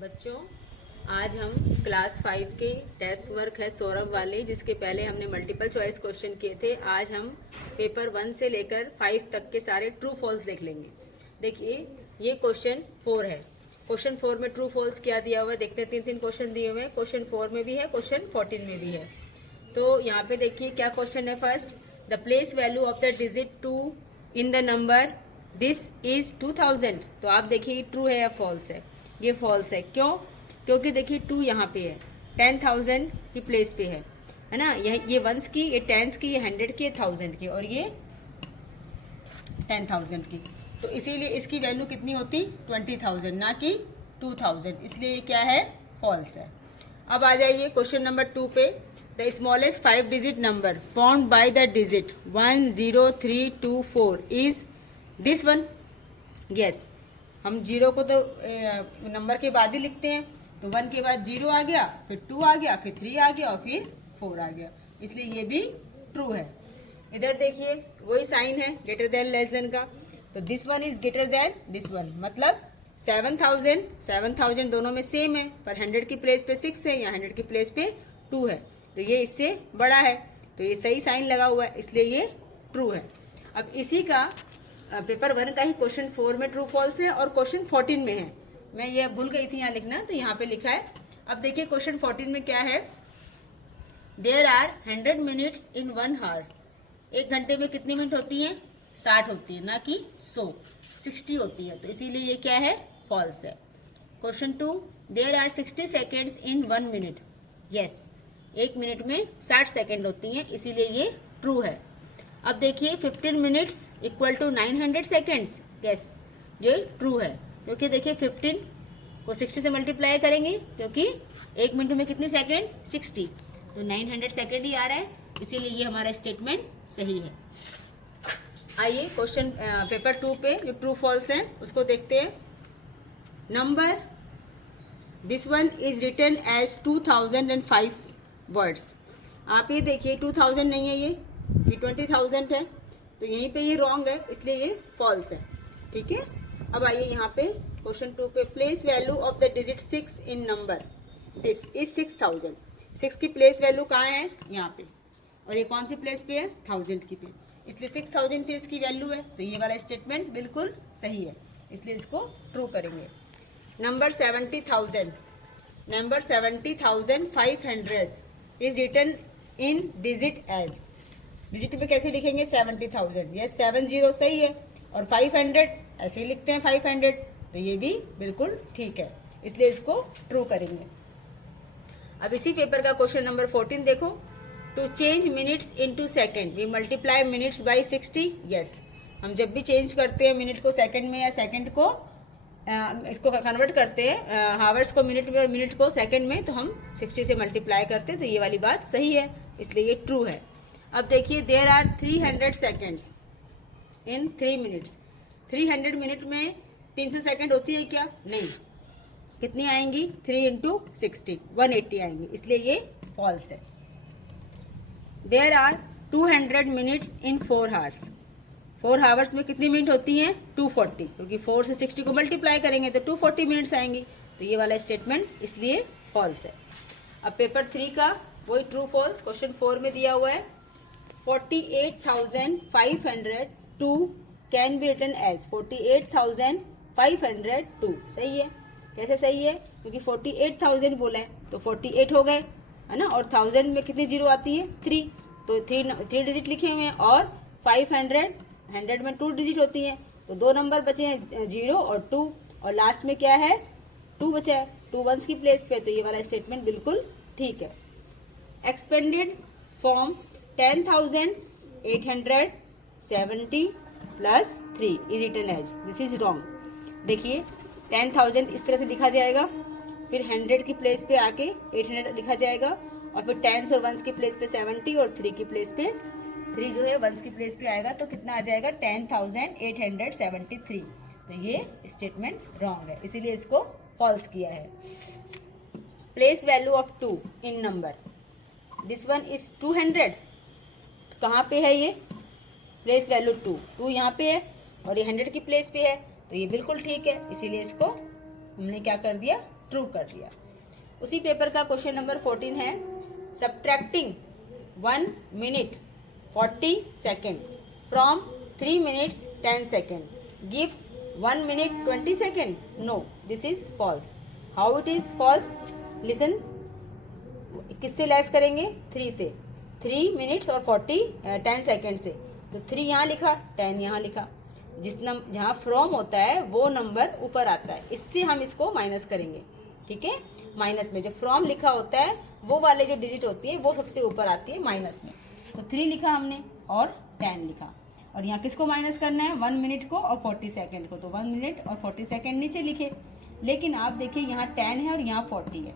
बच्चों, आज हम क्लास 5 के टेस्ट वर्क है सौरभ वाले, जिसके पहले हमने मल्टीपल चॉइस क्वेश्चन किए थे। आज हम पेपर 1 से लेकर 5 तक के सारे ट्रू फॉल्स देख लेंगे। देखिए, ये क्वेश्चन 4 है। क्वेश्चन 4 में ट्रू फॉल्स क्या दिया हुआ है देखते हैं। 3 क्वेश्चन दिए हुए हैं। क्वेश्चन 4 में भी है, क्वेश्चन 14 में भी है। तो यहाँ पे देखिए क्या क्वेश्चन है। First, the place value of the digit 2 in the number this is 2000। तो आप देखिए ट्रू है या फॉल्स है। ये फॉल्स है। क्यों? क्योंकि देखिए 2 यहाँ पे है, 10,000 की प्लेस पे है ना। ये वंस की, ये टेंस की, ये 100 की, ये 1000 की, और ये 10,000 की। तो इसीलिए इसकी वैल्यू कितनी होती 20,000, ना कि 2000। इसलिए ये क्या है, फॉल्स है। अब आ जाइए क्वेश्चन नंबर 2 पे। The smallest 5 digit number found by the digit 10324 is this one. Yes, हम 0 को तो नंबर के बाद ही लिखते हैं। तो 1 के बाद 0 आ गया, फिर 2 आ गया, फिर 3 आ गया और फिर 4 आ गया। इसलिए ये भी ट्रू है। इधर देखिए वही साइन है, ग्रेटर देन लेस देन का। तो this one is greater than this one, मतलब 7,000 दोनों में सेम है, पर 100 की प्लेस पे 6 है या 100 की प्लेस पे 2 है, तो ये इससे बड़ा है। तो ये सही साइन लगा हुआ है, इसलिए ये ट्रू है। अब इसी का पेपर 1 का ही क्वेश्चन 4 में ट्रू फॉल्स है और क्वेश्चन 14 में है। मैं ये भूल गई थी यहाँ लिखना, तो यहाँ पे लिखा है। अब देखिए क्वेश्चन 14 में क्या है। There are 100 minutes in 1 hour. 1 घंटे में कितनी मिनट होती है? 60 होती है, ना कि 100, 60 होती है। तो इसीलिए ये क्या है, फॉल्स है। Question 2, there are 60 seconds in 1 minute. Yes, 1 minute में 60 सेकेंड होती हैं, इसीलिए ये ट्रू है। अब देखिए 15 minutes equal to 900 seconds. Yes, ये ट्रू है, क्योंकि देखिए 15 को 60 से मल्टीप्लाई करेंगे, क्योंकि 1 मिनट में कितनी सेकेंड, 60, तो 900 सेकेंड ही आ रहा है, इसीलिए ये हमारा स्टेटमेंट सही है। आइए क्वेश्चन पेपर 2 पे जो ट्रू फॉल्स है उसको देखते हैं। Number this one is written as 2005 words. आप ये देखिए 2000 नहीं है, ये 20,000 है, तो यहीं पे ये रॉन्ग है, इसलिए ये फॉल्स है। ठीक है। अब आइए यहाँ पे क्वेश्चन 2 पे। Place value of the digit 6 in number this is 6,000। 6 की प्लेस वैल्यू कहाँ है, यहाँ पे, और ये कौन सी प्लेस पे है, 1000 की पे, इसलिए 6,000 की इसकी वैल्यू है। तो ये वाला स्टेटमेंट बिल्कुल सही है, इसलिए इसको ट्रू करेंगे। Number 70,000, number 70,500 is written in digit as. Digit में कैसे लिखेंगे, 70,000। ये 70 सही है, और 500 ऐसे ही लिखते हैं 500, तो ये भी बिल्कुल ठीक है, इसलिए इसको ट्रू करेंगे। अब इसी पेपर का क्वेश्चन नंबर 14 देखो। To change minutes into second we multiply minutes by 60। Yes, हम जब भी चेंज करते हैं मिनट को सेकंड में या सेकंड को इसको कन्वर्ट करते हैं हावर्स को मिनट में और मिनट को सेकंड में, तो हम 60 से मल्टीप्लाई करते हैं, तो ये वाली बात सही है, इसलिए ये ट्रू है। अब देखिए there are 300 seconds in 3 minutes. 300 minute में 300 सेकेंड होती है क्या? नहीं। कितनी आएंगी, 3 इंटू 60, 180 आएंगी, इसलिए ये फॉल्स है। There are 200 minutes in 4 hours. 4 hours में कितनी मिनट होती हैं, 240, क्योंकि 4 से 60 को मल्टीप्लाई करेंगे तो 240 मिनट्स आएंगी, तो ये वाला स्टेटमेंट इसलिए फॉल्स है। अब पेपर 3 का वही ट्रू फॉल्स क्वेश्चन 4 में दिया हुआ है। 48,502 कैन बी रिटन एज 48,502। सही है। कैसे सही है, क्योंकि 48,000 बोला है तो 48 हो गए, है ना, और 1000 में कितनी जीरो आती है, 3, तो 3 डिजिट लिखे हुए हैं, और 500 100 में 2 डिजिट होती हैं, तो 2 नंबर बचे हैं, 0 और 2, और लास्ट में क्या है, 2 बचा है, 2 वंस की प्लेस पे, तो ये वाला स्टेटमेंट बिल्कुल ठीक है। Expanded form 10,870 plus 3 is written as, this is wrong. देखिए 10,000 इस तरह से लिखा जाएगा, फिर 100 की प्लेस पे आके 800 लिखा जाएगा, और फिर 10s और 1s की प्लेस पे 70 और 3 की प्लेस पे 3 जो है 1s की प्लेस पे आएगा, तो कितना आ जाएगा, 10,873। तो ये स्टेटमेंट रॉन्ग है, इसीलिए इसको फॉल्स किया है। Place value of 2 in number this one is 200। कहाँ पे है ये, प्लेस वैल्यू 2 यहाँ पे है, और ये 100 की प्लेस पे है, तो ये बिल्कुल ठीक है, इसीलिए इसको हमने क्या कर दिया, ट्रू कर दिया। उसी पेपर का क्वेश्चन नंबर 14 है, subtracting 1 minute 40 second from 3 minutes 10 second gives 1 minute 20 second. No, this is false. How it is false? Listen, किससे लेस करेंगे? 3 से। 3 मिनट्स और 10 सेकेंड से, तो 3 यहाँ लिखा, 10 यहाँ लिखा। जहाँ फ्रॉम होता है वो नंबर ऊपर आता है, इससे हम इसको माइनस करेंगे। ठीक है, माइनस में जो फ्रॉम लिखा होता है वो वाले जो डिजिट होती है वो सबसे ऊपर आती है माइनस में। तो 3 लिखा हमने और 10 लिखा, और यहाँ किसको माइनस करना है? 1 मिनट को और 40 सेकेंड को। तो 1 मिनट और 40 सेकेंड नीचे लिखे, लेकिन आप देखिए यहाँ 10 है और यहाँ 40 है,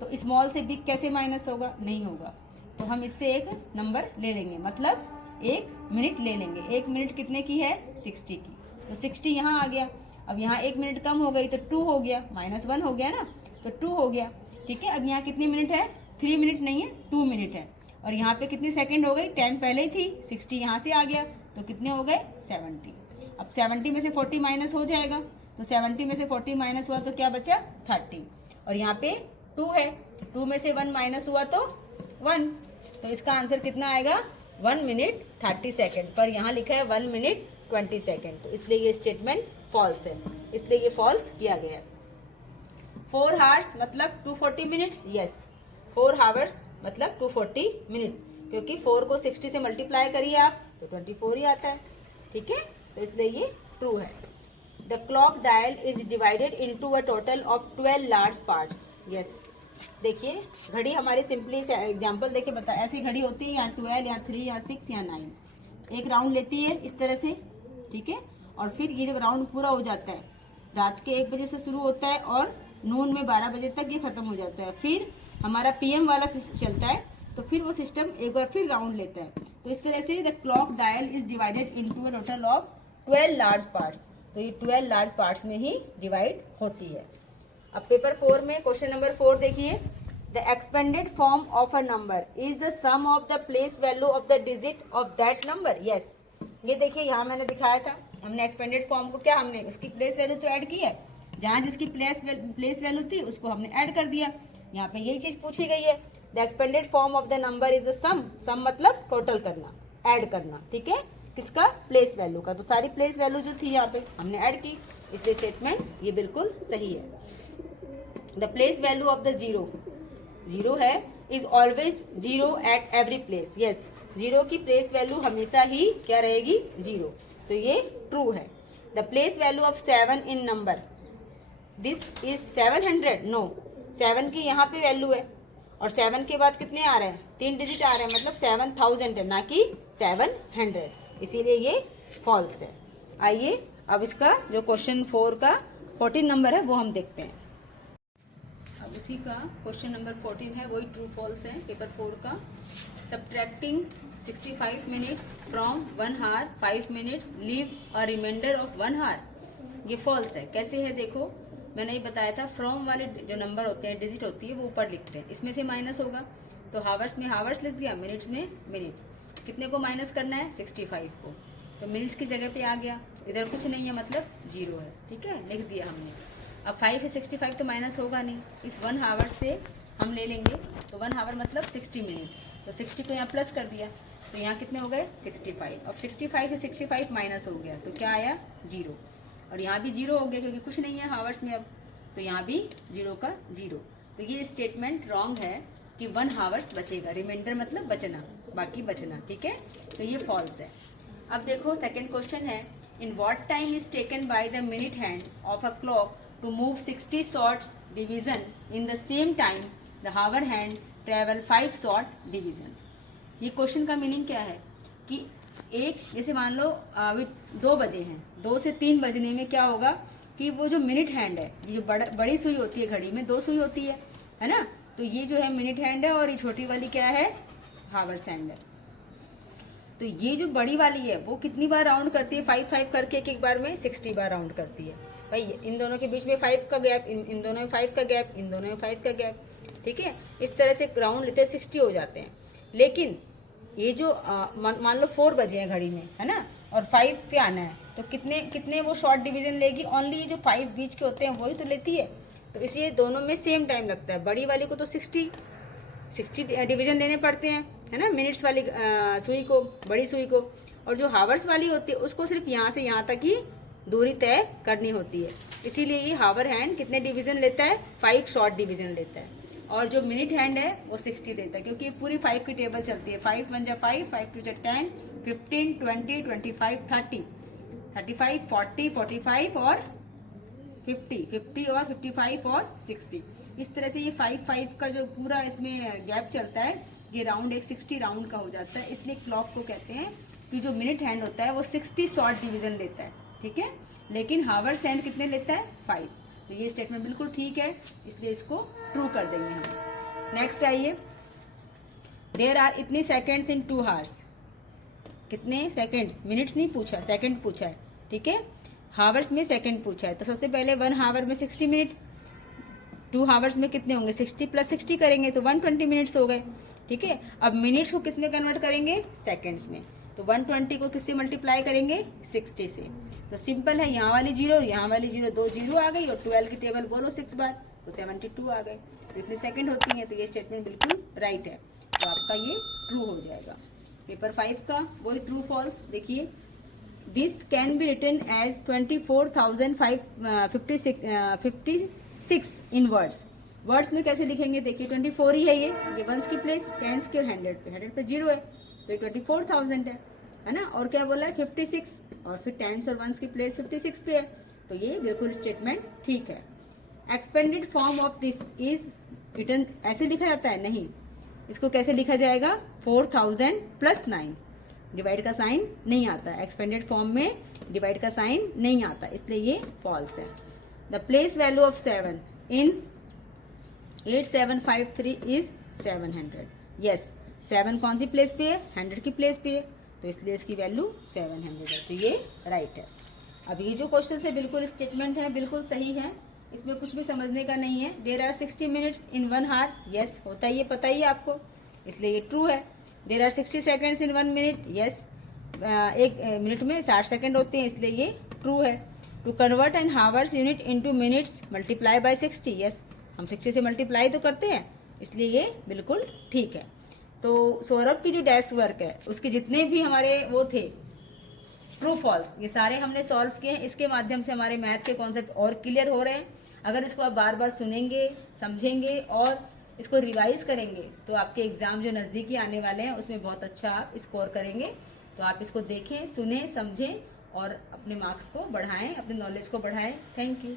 तो स्मॉल से बिग कैसे माइनस होगा? नहीं होगा। तो हम इससे एक नंबर ले लेंगे, मतलब 1 मिनट ले लेंगे। 1 मिनट कितने की है? 60 की, तो 60 यहाँ आ गया। अब यहाँ 1 मिनट कम हो गई तो 2 हो गया, -1 हो गया ना, तो 2 हो गया। ठीक है, अब यहाँ कितने मिनट है? 3 मिनट नहीं है, 2 मिनट है। और यहाँ पे कितनी सेकंड हो गई? 10 पहले ही थी, 60 यहाँ से आ गया, तो कितने हो गए? 70। अब 70 में से 40 माइनस हो जाएगा, तो 70 में से 40 माइनस हुआ तो क्या बचा? 30। और यहाँ पे 2 है, 2 में से 1 माइनस हुआ तो 1, तो इसका आंसर कितना आएगा? 1 मिनट 30 सेकेंड, पर यहाँ लिखा है 1 मिनट 20 सेकेंड, तो इसलिए ये स्टेटमेंट फॉल्स है, इसलिए ये फॉल्स किया गया है। 4 आवर्स मतलब 240 मिनट्स, यस 4 आवर्स मतलब 240 मिनट, क्योंकि 4 को 60 से मल्टीप्लाई करिए आप तो 24 ही आता है। ठीक है, तो इसलिए ये ट्रू है। The clock dial is divided into a total of 12 large parts, yes. देखिए घड़ी हमारी सिंपली से एग्जांपल देखिए बता, ऐसी घड़ी होती है, यहाँ 12 या 3 या 6 या 9, एक राउंड लेती है इस तरह से। ठीक है, और फिर ये जब राउंड पूरा हो जाता है, रात के 1 बजे से शुरू होता है और नून में 12 बजे तक ये खत्म हो जाता है, फिर हमारा PM वाला चलता है, तो फिर वो सिस्टम एक बार फिर राउंड लेता है। तो इस तरह से the clock dial is divided into a total of 12 large parts, तो ये 12 लार्ज पार्ट्स में ही डिवाइड होती है। अब पेपर 4 में क्वेश्चन नंबर 4 देखिए, the expanded form of a number is the sum of the place value of the digit of that number, yes. ये देखिए यहाँ मैंने दिखाया था, हमने एक्सपेंडेड फॉर्म को क्या, हमने उसकी प्लेस वैल्यू तो ऐड की है, जहाँ जिसकी प्लेस वैल्यू थी उसको हमने ऐड कर दिया। यहाँ पे यही चीज पूछी गई है, the expanded form of the number is the sum, sum मतलब टोटल करना, ऐड करना। ठीक है, किसका? प्लेस वैल्यू का, तो सारी प्लेस वैल्यू जो थी यहाँ पे हमने ऐड की, इसलिए स्टेटमेंट ये बिल्कुल सही है। The place value of the zero है, is always 0 at every place, yes. 0 की प्लेस वैल्यू हमेशा ही क्या रहेगी? 0, तो ये ट्रू है। The place value of 7 in number, this is 700, no, 7 की यहाँ पे वैल्यू है, और 7 के बाद कितने आ रहे हैं? 3 डिजिट आ रहे हैं, मतलब 7000 है, ना कि 700, इसीलिए ये फॉल्स है। आइए अब इसका जो क्वेश्चन 4 का 14 नंबर है वो हम देखते हैं। अब उसी का क्वेश्चन नंबर 14 है, वही ट्रू फॉल्स है पेपर 4 का। Subtracting 65 minutes from 1 hour 5 minutes leave a reminder of 1 hour, ये फॉल्स है। कैसे है देखो, मैंने ये बताया था, फ्रॉम वाले जो नंबर होते हैं, डिजिट होती है, वो ऊपर लिखते हैं, इसमें से माइनस होगा, तो हावर्स में हावर्स लिख दिया, मिनट्स में मिनट। कितने को माइनस करना है? 65 को, तो मिनट्स की जगह पे आ गया, इधर कुछ नहीं है मतलब 0 है। ठीक है, लिख दिया हमने। अब 5 से 65 तो माइनस होगा नहीं, इस 1 आवर से हम ले लेंगे, तो 1 आवर मतलब 60 मिनट, तो 60 को यहाँ प्लस कर दिया, तो यहाँ कितने हो गए? 65। अब 65 से 65 माइनस हो गया, तो क्या आया? 0, और यहाँ भी 0 हो गया क्योंकि कुछ नहीं है हावर्स में अब, तो यहाँ भी 0 का 0। तो ये स्टेटमेंट रॉन्ग है कि 1 हावर्स बचेगा, रिमाइंडर मतलब बचना, बाकी बचना। ठीक है, तो ये फॉल्स है। अब देखो सेकंड क्वेश्चन है, in what time is taken by the minute hand of a clock to move 60 shorts division in the same time the hour hand travel 5 short division. ये क्वेश्चन का मीनिंग क्या है कि एक, जैसे मान लो 2 बजे हैं, 2 से 3 बजने में क्या होगा कि वो जो मिनट हैंड है, ये जो बड़ी सुई होती है घड़ी में, 2 सुई होती है ना, तो ये जो है मिनट हैंड है, और ये छोटी वाली क्या है? हावर्स हैंड है। तो ये जो बड़ी वाली है वो कितनी बार राउंड करती है? 5 करके एक बार में 60 बार राउंड करती है। भाई इन दोनों के बीच में 5 का गैप, इन दोनों में 5 का गैप, इन दोनों में 5 का गैप। ठीक है, इस तरह से राउंड लेते 60 हो जाते हैं। लेकिन ये जो मान लो 4 बजे हैं घड़ी में, है ना, और 5 पे आना है, तो कितने वो शॉर्ट डिवीजन लेगी? ओनली ये जो 5 बीच के होते हैं वही तो लेती है। तो इसलिए दोनों में सेम टाइम लगता है। बड़ी वाली को तो 60 डिवीजन देने पड़ते हैं, है ना, मिनट्स वाली सुई को, बड़ी सुई को। और जो हावर्स वाली होती है उसको सिर्फ यहाँ से यहाँ तक ही दूरी तय करनी होती है। इसीलिए ये हावर हैंड कितने डिवीजन लेता है, 5 शॉर्ट डिवीजन लेता है। और जो मिनट हैंड है वो 60 लेता है, क्योंकि पूरी 5 की टेबल चलती है। 5 1 जा 5, 5 2 जा 10, 15, 20, 25, 30, 35, 40, 45 और 50 और 55 और 60। इस तरह से ये 5 का जो पूरा इसमें गैप चलता है, ये राउंड एक 60 राउंड का हो जाता है। इसलिए क्लॉक को कहते हैं कि जो मिनट हैंड होता है वो 60 शॉर्ट डिवीजन लेता है, ठीक है। लेकिन हावर्स हैंड कितने लेता है, 5। तो ये स्टेटमेंट बिल्कुल ठीक है, इसलिए इसको ट्रू कर देंगे हम। नेक्स्ट आइए, देयर आर इतनी सेकेंड्स इन 2 हावर्स। कितने सेकेंड्स, मिनट्स नहीं पूछा, सेकेंड पूछा है, ठीक है। हावर्स में सेकेंड पूछा है, तो सबसे पहले 1 हावर में 60 मिनट, 2 हावर्स में कितने होंगे, 60 + 60 करेंगे तो 120 मिनट्स हो गए, ठीक है। अब मिनट्स को किस में कन्वर्ट करेंगे, सेकेंड्स में। तो 120 को किससे मल्टीप्लाई करेंगे, 60 से। तो सिंपल है, यहाँ वाली 0 और यहाँ वाली 0, 2 0 आ गई, और 12 की टेबल बोलो 6 बार, तो 72 आ गए। तो इतने सेकंड होती हैं, तो ये स्टेटमेंट बिल्कुल राइट है, तो आपका ये ट्रू हो जाएगा। पेपर 5 का वही ट्रू फॉल्स देखिए। This can be written as 24,556 in words. Words में कैसे लिखेंगे, देखिए 24 ही है, ये वंस की प्लेस, टेंस की, और 100 पे 0 है, तो ये 24,000 है ना। और क्या बोला है, 56, और फिर टेंस और वंस की प्लेस 56 पे है, तो ये बिल्कुल स्टेटमेंट ठीक है। Expanded form of this is written, ऐसे लिखा जाता है, नहीं, इसको कैसे लिखा जाएगा, 4000 + 9। डिवाइड का साइन नहीं आता है, एक्सपेंडेड फॉर्म में डिवाइड का साइन नहीं आता, इसलिए ये फॉल्स है। The place value of 7 in 8753 is 700। Yes, 7 कौन सी प्लेस पे है, 100 की प्लेस पे है, तो इसलिए इसकी वैल्यू 700 है, तो ये राइट है। अब ये जो क्वेश्चन है बिल्कुल स्टेटमेंट है, बिल्कुल सही है, इसमें कुछ भी समझने का नहीं है। There are 60 minutes in 1 hour, yes होता है, ये पता ही है आपको, इसलिए ये ट्रू है। There are 60 seconds in 1 minute, yes, 1 minute में 60 सेकेंड होते हैं, इसलिए ये ट्रू है। To convert an hours unit into minutes multiply by 60, yes, हम 60 से मल्टीप्लाई तो करते हैं, इसलिए ये बिल्कुल ठीक है। तो सौरभ की जो डेस्क वर्क है उसके जितने भी हमारे वो थे ट्रू फॉल्स, ये सारे हमने सॉल्व किए हैं। इसके माध्यम से हमारे मैथ के कॉन्सेप्ट और क्लियर हो रहे हैं। अगर इसको आप बार बार सुनेंगे, समझेंगे और इसको रिवाइज करेंगे, तो आपके एग्जाम जो नज़दीकी आने वाले हैं उसमें बहुत अच्छा आप स्कोर करेंगे। तो आप इसको देखें, सुने, समझें और अपने मार्क्स को बढ़ाएं, अपने नॉलेज को बढ़ाएं। Thank you.